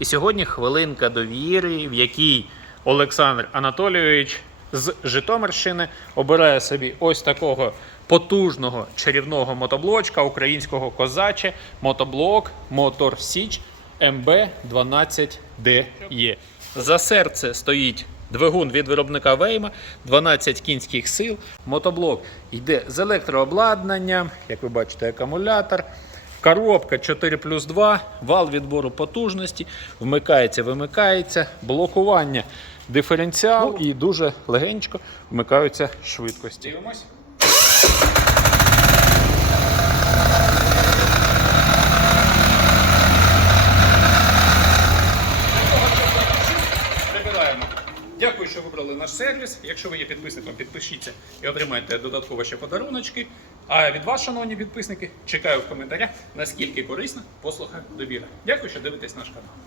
І сьогодні хвилинка довіри, в якій Олександр Анатолійович з Житомирщини обирає собі ось такого потужного чарівного мотоблочка українського козаче мотоблок Мотор Січ МБ-12DE. За серце стоїть двигун від виробника Вейма, 12 кінських сил. Мотоблок йде з електрообладнанням, як ви бачите, акумулятор. Коробка 4 плюс 2, вал відбору потужності, вмикається, вимикається, блокування диференціалу і дуже легенько вмикаються швидкості. Дивимось. Прибираємо. Дякую, що вибрали наш сервіс. Якщо ви є підписником, підпишіться і отримайте додатково ще подаруночки. А від вас, шановні підписники, чекаю в коментарях, наскільки корисна послуга довіра. Дякую, що дивитесь наш канал.